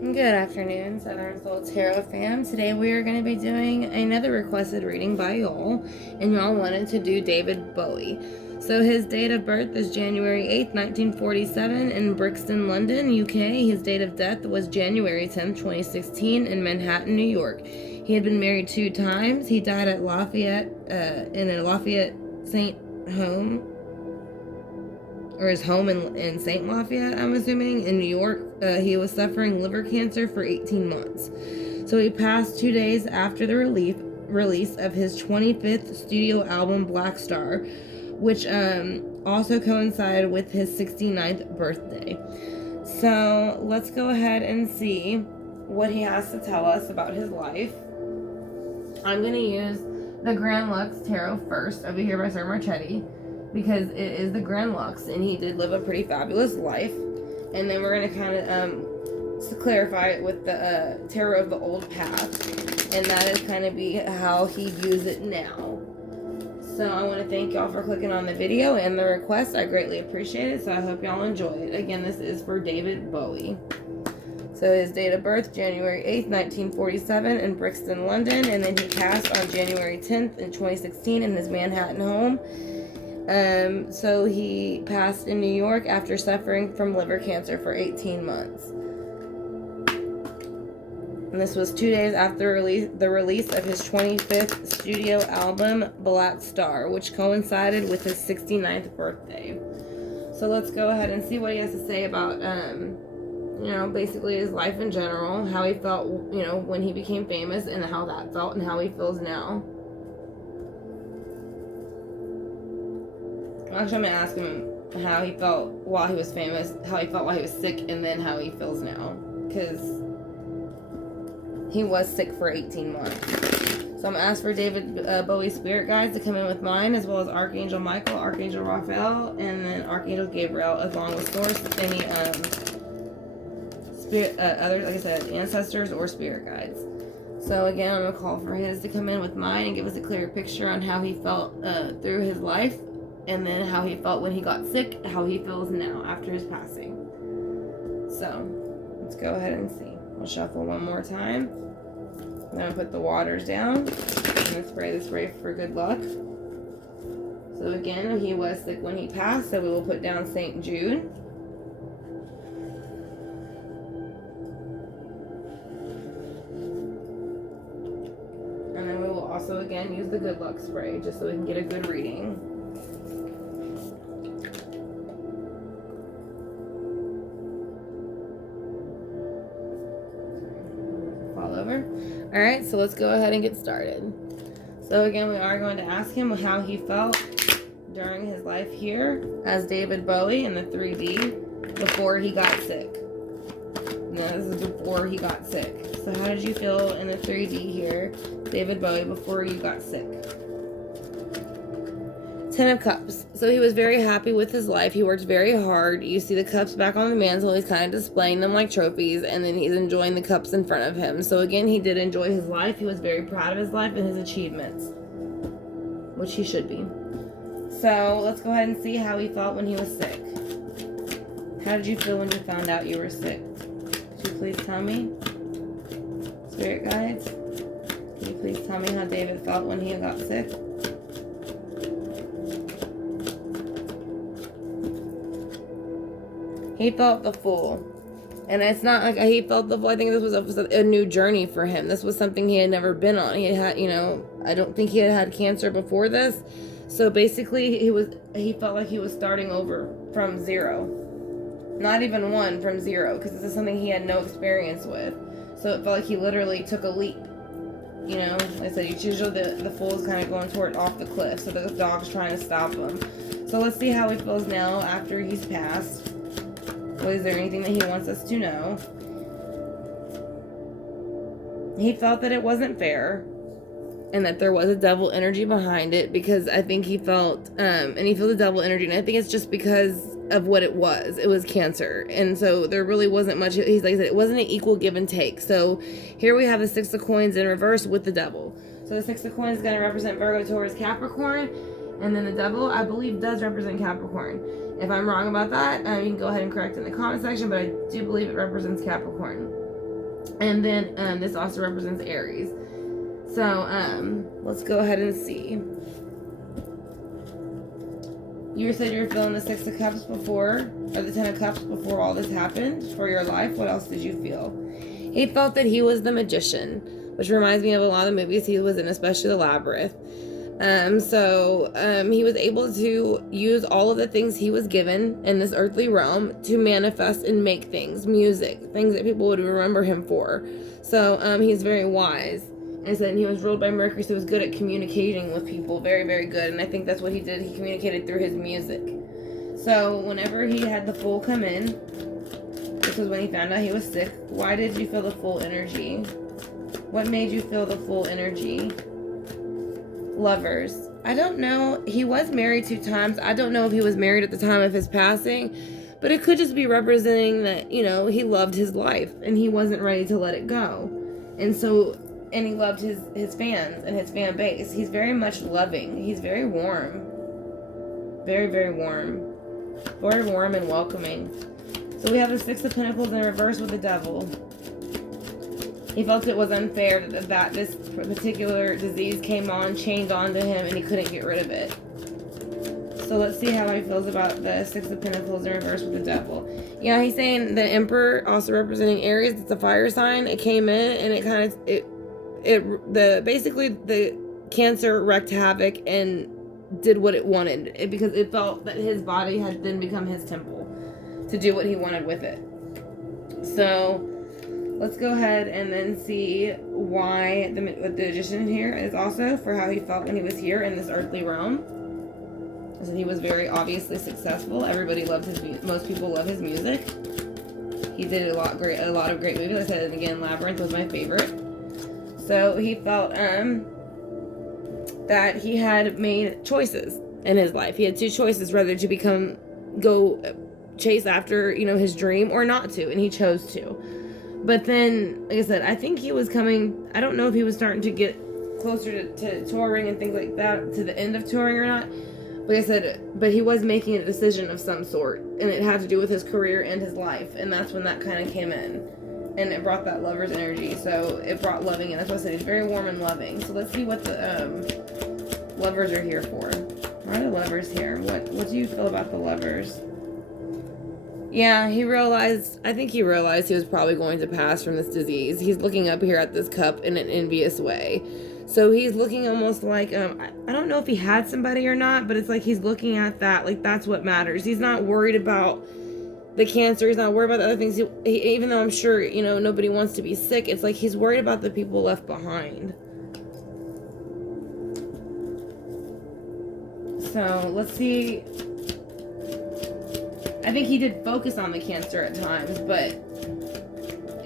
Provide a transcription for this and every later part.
Good afternoon, Southern Soul Tarot fam. Today we are going to be doing another requested reading by y'all, and y'all wanted to do David Bowie. So his date of birth is January 8th, 1947 in Brixton, London, UK. His date of death was January 10th, 2016 in Manhattan, New York. He had been married 2 times. He died at Lafayette, in a Lafayette Saint home, or his home in St. Lafayette, I'm assuming, in New York. He was suffering liver cancer for 18 months. So he passed 2 days after the release of his 25th studio album, Black Star, which also coincided with his 69th birthday. So let's go ahead and see what he has to tell us about his life. I'm going to use the Grand Lux Tarot first, over here by Sir Marchetti, because it is the Grand Lux, and he did live a pretty fabulous life. And then we're going to kind of clarify it with the Tarot of the Old Path, and that is kind of be how he views it now. So I want to thank y'all for clicking on the video and the request. I greatly appreciate it, so I hope y'all enjoy it. Again, this is for David Bowie. So his date of birth, January 8th, 1947 in Brixton, London, and then he passed on January 10th in 2016 in his Manhattan home. So he passed in New York after suffering from liver cancer for 18 months. And this was 2 days after the release of his 25th studio album, Black Star, which coincided with his 69th birthday. So let's go ahead and see what he has to say about, basically his life in general, how he felt, when he became famous, and how that felt, and how he feels now. Actually, I'm going to ask him how he felt while he was famous, how he felt while he was sick, and then how he feels now. Because he was sick for 18 months. So I'm going to ask for David Bowie's spirit guides to come in with mine, as well as Archangel Michael, Archangel Raphael, and then Archangel Gabriel, along with source, any spirit, other, like I said, ancestors or spirit guides. So again, I'm going to call for his to come in with mine and give us a clear picture on how he felt through his life, and then how he felt when he got sick, how he feels now after his passing. So, let's go ahead and see. We'll shuffle one more time. Then I'll put the waters down. I'm going to spray the spray for good luck. So again, he was sick when he passed, so we will put down St. Jude. And then we will also again use the good luck spray, just so we can get a good reading. Alright, so let's go ahead and get started. So again, we are going to ask him how he felt during his life here as David Bowie in the 3D before he got sick. Now this is before he got sick. So how did you feel in the 3D here, David Bowie, before you got sick? 10 of Cups. So he was very happy with his life. He worked very hard. You see the cups back on the mantle. He's kind of displaying them like trophies, and then he's enjoying the cups in front of him. So again, he did enjoy his life. He was very proud of his life and his achievements, which he should be. So let's go ahead and see how he felt when he was sick. How did you feel when you found out you were sick? Could you please tell me? Spirit guides, can you please tell me how David felt when he got sick? He felt the Fool. And it's not like he felt the Fool. I think this was a new journey for him. This was something he had never been on. He had, I don't think he had cancer before this. So basically, he felt like he was starting over from zero. Not even one, from zero. Because this is something he had no experience with. So it felt like he literally took a leap. Like I said, usually the Fool is kind of going toward off the cliff. So the dog's trying to stop him. So let's see how he feels now after he's passed. Is there anything that he wants us to know? He felt that it wasn't fair, and that there was a devil energy behind it, because I think he felt, and he felt the devil energy, and I think it's just because of what it was. It was cancer, and so there really wasn't much. He's like I said, it wasn't an equal give and take. So here we have the 6 of Coins in reverse with the devil. So the 6 of Coins is going to represent Virgo, Taurus, Capricorn, and then the devil, I believe, does represent Capricorn. If I'm wrong about that, you can go ahead and correct in the comment section, but I do believe it represents Capricorn. And then this also represents Aries. So let's go ahead and see. You said you were feeling the Six of Cups before, or the Ten of Cups before all this happened for your life. What else did you feel? He felt that he was the magician, which reminds me of a lot of the movies he was in, especially The Labyrinth. He was able to use all of the things he was given in this earthly realm to manifest and make things, music, things that people would remember him for. So he's very wise. And said he was ruled by Mercury, so he was good at communicating with people. Very, very good. And I think that's what he did. He communicated through his music. So whenever he had the Fool come in, this was when he found out he was sick. Why did you feel the Fool energy? What made you feel the Fool energy? Lovers. I don't know. He was married 2 times. I don't know if he was married at the time of his passing, but it could just be representing that, you know, he loved his life and he wasn't ready to let it go. And he loved his fans and his fan base. He's very much loving. He's very warm. Very, very warm. Very warm and welcoming. So we have the Six of Pentacles in reverse with the Devil. He felt it was unfair that this particular disease came on, chained onto him, and he couldn't get rid of it. So let's see how he feels about the Six of Pentacles in reverse with the Devil. Yeah, he's saying the Emperor, also representing Aries, it's a fire sign. It came in and it kind of, basically the Cancer wreaked havoc and did what it wanted. Because it felt that his body had then become his temple to do what he wanted with it. So let's go ahead and then see why the Magician here is also for how he felt when he was here in this earthly realm. So he was very obviously successful. Everybody loved his music. Most people love his music. He did a lot of great movies. I said it again, Labyrinth was my favorite. So he felt that he had made choices in his life. He had 2 choices, whether to go chase after, you know, his dream or not to, and he chose to. But then, like I said, I think he was coming, I don't know if he was starting to get closer to touring and things like that, to the end of touring or not. Like I said, but he was making a decision of some sort, and it had to do with his career and his life, and that's when that kind of came in. And it brought that lover's energy, so it brought loving in. That's why I said he's very warm and loving. So let's see what the lovers are here for. Why are the lovers here? What do you feel about the lovers? Yeah, I think he realized he was probably going to pass from this disease. He's looking up here at this cup in an envious way. So he's looking almost like, I don't know if he had somebody or not, but it's like he's looking at that, like that's what matters. He's not worried about the cancer. He's not worried about the other things. Even though I'm sure, you know, nobody wants to be sick, it's like he's worried about the people left behind. So let's see. I think he did focus on the cancer at times, but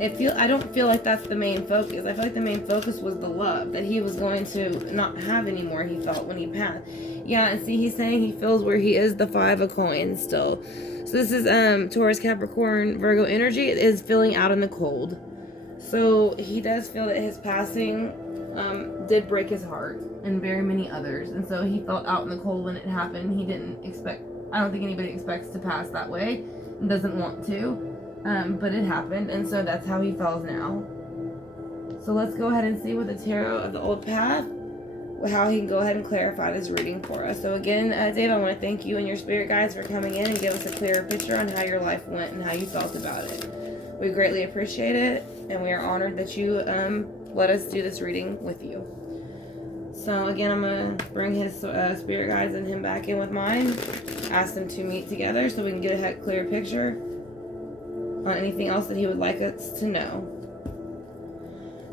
I don't feel like that's the main focus. I feel like the main focus was the love that he was going to not have anymore, he felt, when he passed. Yeah, and see, he's saying he feels where he is the 5 of coins still. So this is Taurus, Capricorn, Virgo energy. It is feeling out in the cold. So he does feel that his passing did break his heart and very many others. And so he felt out in the cold when it happened. He didn't expect, I don't think anybody expects to pass that way and doesn't want to. But it happened, and so that's how he feels now. So let's go ahead and see with the Tarot of the Old Path, how he can go ahead and clarify this reading for us. So again, Dave, I want to thank you and your spirit guides for coming in and give us a clearer picture on how your life went and how you felt about it. We greatly appreciate it, and we are honored that you let us do this reading with you. So again, I'm going to bring his spirit guides and him back in with mine, ask them to meet together so we can get a clearer picture on anything else that he would like us to know.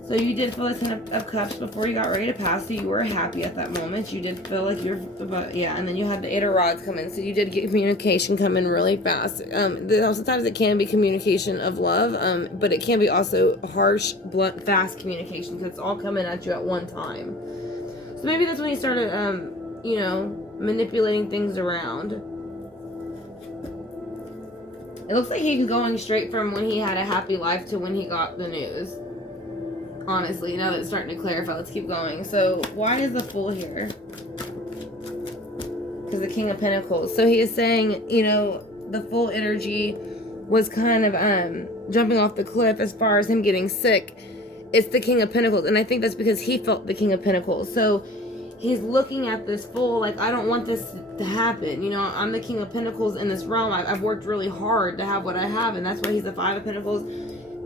So you did feel the 10 of Cups before you got ready to pass, so you were happy at that moment. You did feel like you're about, yeah, and then you had the 8 of Rods come in, so you did get communication come in really fast. Sometimes it can be communication of love, but it can be also harsh, blunt, fast communication, because it's all coming at you at one time. So maybe that's when he started, manipulating things around. It looks like he's going straight from when he had a happy life to when he got the news. Honestly, now that it's starting to clarify, let's keep going. So, why is the Fool here? Because the King of Pentacles. So he is saying, the Fool energy was kind of jumping off the cliff as far as him getting sick, it's the King of Pentacles. And I think that's because he felt the King of Pentacles. So he's looking at this fool like, I don't want this to happen. You know, I'm the King of Pentacles in this realm. I've worked really hard to have what I have. And that's why he's the Five of Pentacles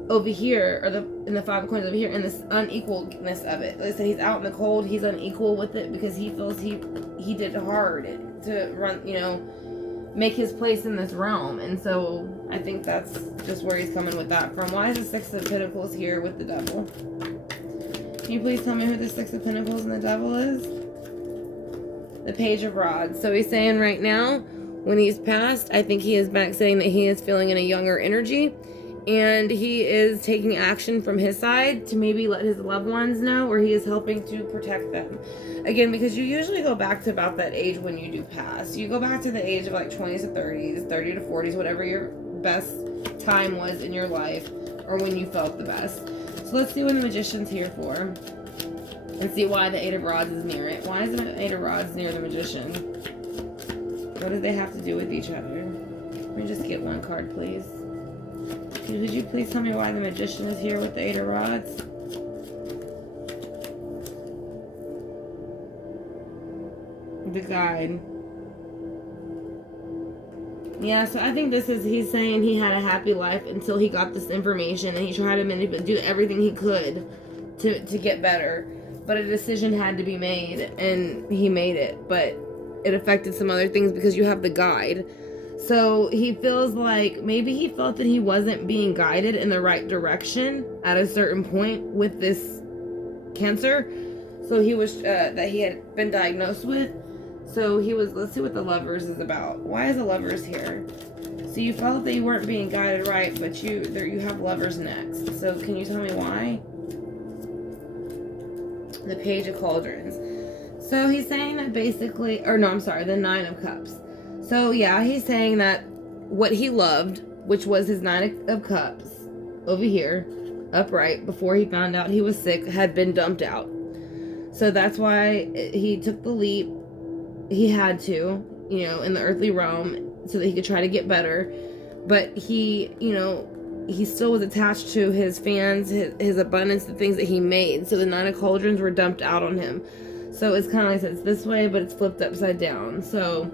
over here, or in the Five of Coins over here, and this unequalness of it. Like I said, he's out in the cold. He's unequal with it because he feels he did hard to run, you know, make his place in this realm. And so I think that's just where he's coming with that from. Why is the Six of Pentacles here with the Devil? Can you please tell me who the Six of Pentacles and the Devil is? The Page of Rods. So he's saying right now, when he's passed, I think he is back saying that he is feeling in a younger energy. And he is taking action from his side to maybe let his loved ones know, or he is helping to protect them. Again, because you usually go back to about that age when you do pass. You go back to the age of like 20s to 30s, 30 to 40s, whatever your best time was in your life, or when you felt the best. So let's see what the Magician's here for. And see why the Eight of Rods is near it. Why is the Eight of Rods near the Magician? What do they have to do with each other? Let me just get one card, please. Could you please tell me why the Magician is here with the Eight of Rods? The Guide. Yeah, so I think this is, he's saying he had a happy life until he got this information, and he tried to do everything he could to get better. But a decision had to be made, and he made it. But it affected some other things because you have the Guide. So he feels like maybe he felt that he wasn't being guided in the right direction at a certain point with this cancer. So he was, that he had been diagnosed with. So he was, let's see what the Lovers is about. Why is the Lovers here? So you felt that you weren't being guided right, but you have Lovers next. So can you tell me why? The Page of Cauldrons. So he's saying that basically, or no, I'm sorry, the Nine of Cups. So yeah, he's saying that what he loved, which was his Nine of Cups, over here, upright, before he found out he was sick, had been dumped out. So that's why he took the leap. He had to, you know, in the earthly realm, so that he could try to get better. But he, you know, he still was attached to his fans, his abundance, the things that he made. So the Nine of Cauldrons were dumped out on him. So it's kind of like, it's this way, but it's flipped upside down. So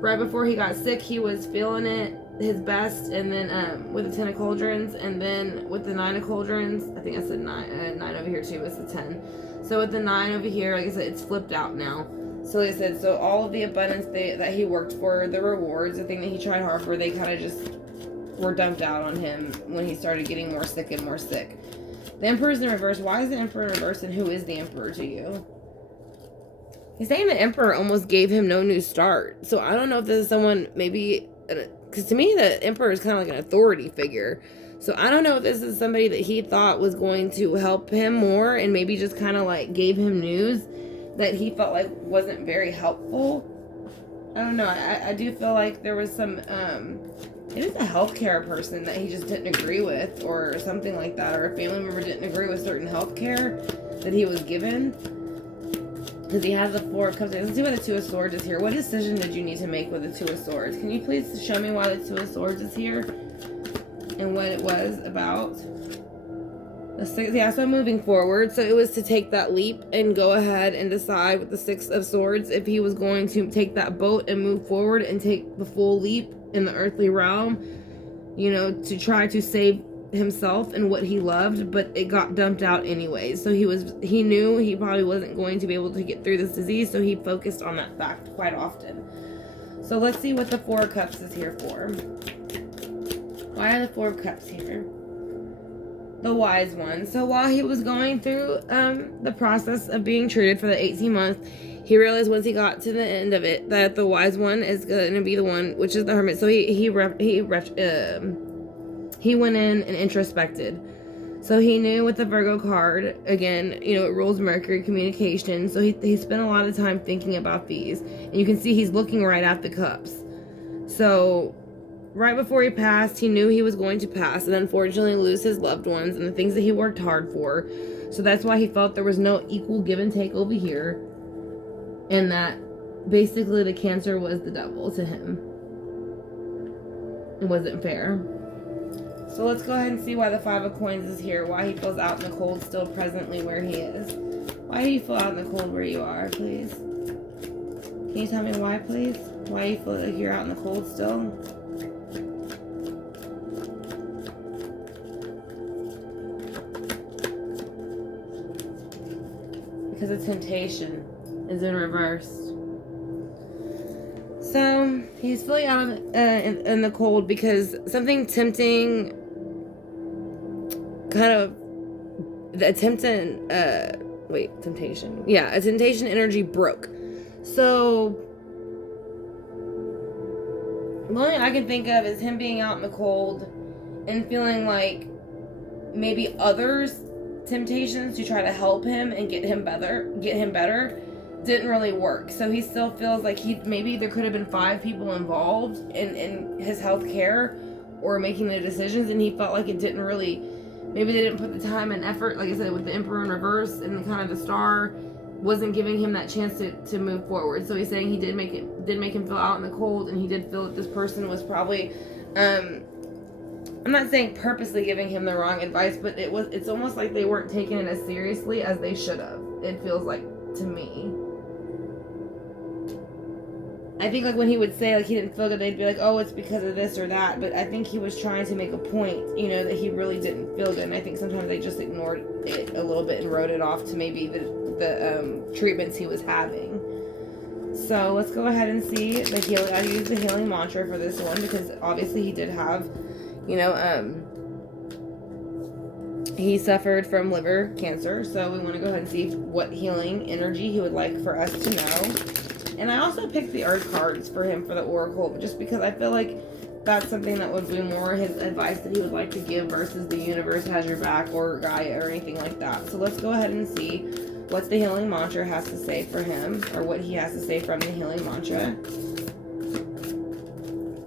right before he got sick, he was feeling it his best, and then with the Ten of Cauldrons, and then with the Nine of Cauldrons, I think I said nine over here too, it's the 10. So with the 9 over here, like I said, it's flipped out now. So like I said, so all of the abundance that he worked for, the rewards, the thing that he tried hard for, they kind of just were dumped out on him when he started getting more sick and more sick. The Emperor's in reverse. Why is the Emperor in reverse, and who is the Emperor to you? He's saying the Emperor almost gave him no new start. So I don't know if this is someone, maybe, because to me the Emperor is kind of like an authority figure. So I don't know if this is somebody that he thought was going to help him more, and maybe just kind of like gave him news that he felt like wasn't very helpful. I don't know. I do feel like there was some, it is a healthcare person that he just didn't agree with, or something like that, or a family member didn't agree with certain healthcare that he was given. Because he has the Four of Cups. Let's see why the Two of Swords is here. What decision did you need to make with the Two of Swords? Can you please show me why the Two of Swords is here and what it was about? Yeah, so moving forward. So it was to take that leap and go ahead and decide with the Six of Swords if he was going to take that boat and move forward and take the full leap in the earthly realm, you know, to try to save himself and what he loved, but it got dumped out anyways. So he knew he probably wasn't going to be able to get through this disease, so he focused on that fact quite often. So let's see what the Four of Cups is here for. Why are the Four of Cups here? The Wise One. So while he was going through the process of being treated for the 18 months, he realized once he got to the end of it that the Wise One is going to be the one, which is the Hermit. So he went in and introspected. So he knew with the Virgo card, again, you know, it rules Mercury, communication. So he spent a lot of time thinking about these. And you can see he's looking right at the cups. So right before he passed, he knew he was going to pass and unfortunately lose his loved ones and the things that he worked hard for. So that's why he felt there was no equal give and take over here. And that basically the Cancer was the devil to him. It wasn't fair. So let's go ahead and see why the Five of Coins is here. Why he feels out in the cold still presently where he is. Why do you feel out in the cold where you are, please? Can you tell me why, please? Why you feel like you're out in the cold still? Because the temptation is in reverse. So he's feeling out in the cold because something tempting, kind of the temptation a temptation energy broke. So the only thing I can think of is him being out in the cold and feeling like maybe others' temptations to try to help him and get him better didn't really work. So he still feels like maybe there could have been 5 people involved in his health care or making the decisions, and he felt like it didn't really, maybe they didn't put the time and effort, like I said, with the Emperor in reverse and the kind of the star wasn't giving him that chance to move forward. So he's saying he did make him feel out in the cold, and he did feel that this person was probably I'm not saying purposely giving him the wrong advice, but it's almost like they weren't taking it as seriously as they should have. It feels like to me. I think like when he would say like he didn't feel good, they'd be like, oh, it's because of this or that. But I think he was trying to make a point, that he really didn't feel good. And I think sometimes they just ignored it a little bit and wrote it off to maybe the treatments he was having. So let's go ahead and see the healing. I used the healing mantra for this one because obviously he did have, he suffered from liver cancer. So we want to go ahead and see what healing energy he would like for us to know. And I also picked the Earth cards for him for the Oracle, just because I feel like that's something that would be more his advice that he would like to give versus the universe has your back or Gaia or anything like that. So let's go ahead and see what the healing mantra has to say for him, or what he has to say from the healing mantra.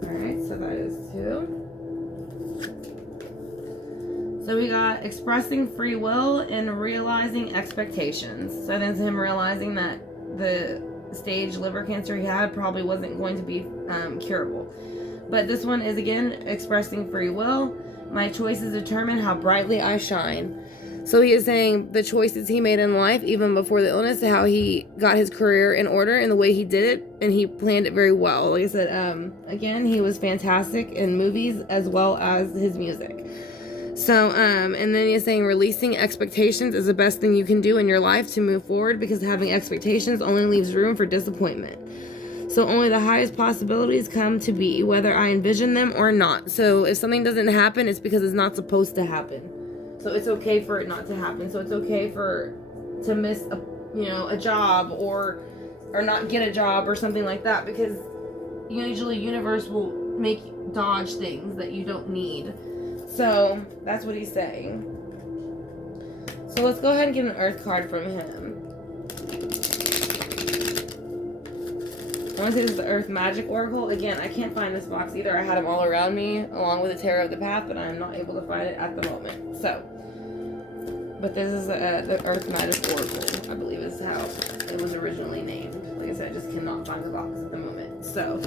Alright, so that is 2. So we got expressing free will and realizing expectations. So that's him realizing that the stage liver cancer he had probably wasn't going to be curable. But this one is again expressing free will. My choices determine how brightly I shine. So he is saying the choices he made in life, even before the illness, how he got his career in order and the way he did it, and he planned it very well. Like I said, again, he was fantastic in movies as well as his music. So, and then he's saying releasing expectations is the best thing you can do in your life to move forward, because having expectations only leaves room for disappointment. So only the highest possibilities come to be, whether I envision them or not. So if something doesn't happen, it's because it's not supposed to happen. So it's okay for it not to happen. So it's okay to miss a job or not get a job or something like that, because usually universe will make you dodge things that you don't need. So that's what he's saying. So let's go ahead and get an Earth card from him. I want to say this is the Earth Magic Oracle. Again, I can't find this box either. I had them all around me along with the Tarot of the Path, but I'm not able to find it at the moment. So, but this is the Earth Magic Oracle, I believe is how it was originally named. Like I said, I just cannot find the box at the moment. So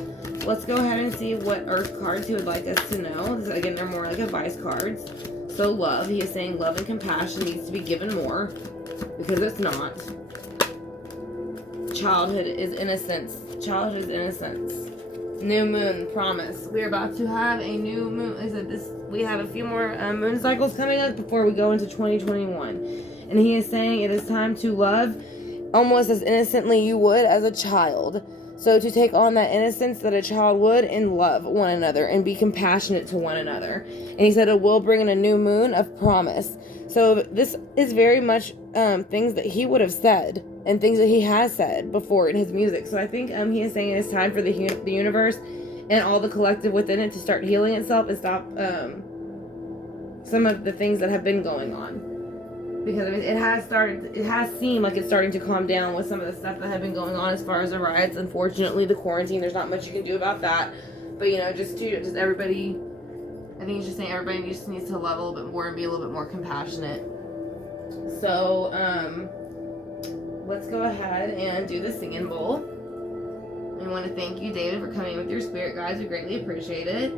let's go ahead and see what Earth cards he would like us to know. Again, they're more like advice cards. So love, he is saying love and compassion needs to be given more, because it's not. Childhood is innocence. Childhood is innocence. New moon, promise. We're about to have a new moon. Like I said, we have a few more moon cycles coming up before we go into 2021. And he is saying it is time to love almost as innocently you would as a child. So to take on that innocence that a child would and love one another and be compassionate to one another. And he said it will bring in a new moon of promise. So this is very much things that he would have said and things that he has said before in his music. So I think he is saying it's time for the universe and all the collective within it to start healing itself and stop some of the things that have been going on. Because it has seemed like it's starting to calm down with some of the stuff that have been going on as far as the riots. Unfortunately, the quarantine, there's not much you can do about that. But just everybody, I think he's just saying everybody just needs to love a little bit more and be a little bit more compassionate. So, let's go ahead and do the singing bowl. We want to thank you, David, for coming with your spirit guides. We greatly appreciate it.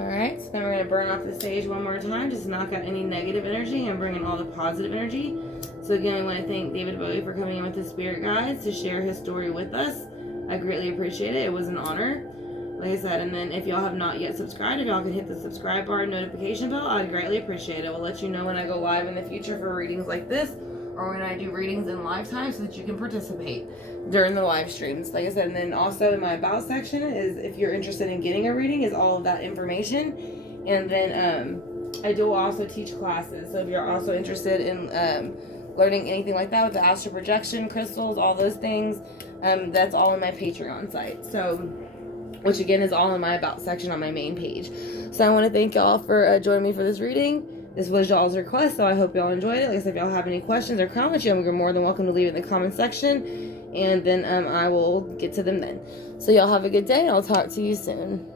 Alright, so then we're going to burn off the stage one more time, just knock out any negative energy and bring in all the positive energy. So again, I want to thank David Bowie for coming in with his spirit guides to share his story with us. I greatly appreciate it. It was an honor. Like I said, and then if y'all have not yet subscribed, if y'all can hit the subscribe bar and notification bell, I'd greatly appreciate it. We'll let you know when I go live in the future for readings like this, or when I do readings in live time, so that you can participate during the live streams. Like I said, and then also in my about section is, if you're interested in getting a reading, is all of that information. And then I do also teach classes, so if you're also interested in learning anything like that with the astral projection, crystals, all those things, that's all in my Patreon site. So, which again is all in my about section on my main page. So I want to thank y'all for joining me for this reading. This was y'all's request, so I hope y'all enjoyed it. Like I said, if y'all have any questions or comments, you're more than welcome to leave it in the comment section, and then I will get to them then. So y'all have a good day, and I'll talk to you soon.